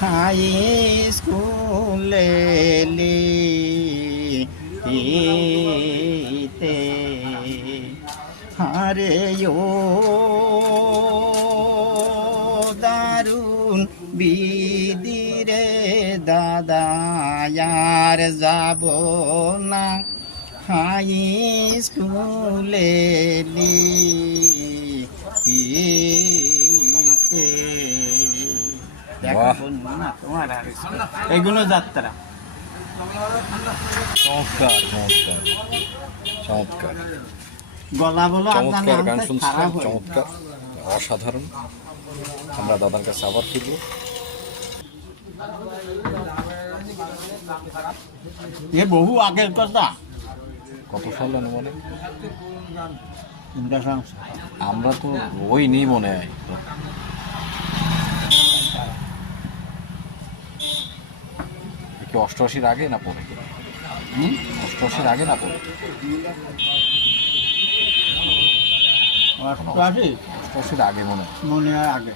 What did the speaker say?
High স্কুলে লিতে হারে ও দারুণ বিদিরে দাদা আর যাব না। হাই স্কুলে লিতে এগুলো যাত্রা। চমৎকার চমৎকার চমৎকার। গলা বলো চমৎকার গান শুনছিলাম চমৎকার অসাধারণ। আমরা দাদার কাছে আবার ফিরবো। এ বহু আগের কথা। কত সাল মানে চিন্তা আমরা তো ওই নেই মনে হয়। কি অষ্টআশির আগে না পরে? হুম? অষ্টআশির আগে না পরে? অষ্টআশি অষ্টআশির আগে মনে মনে হয় আগে।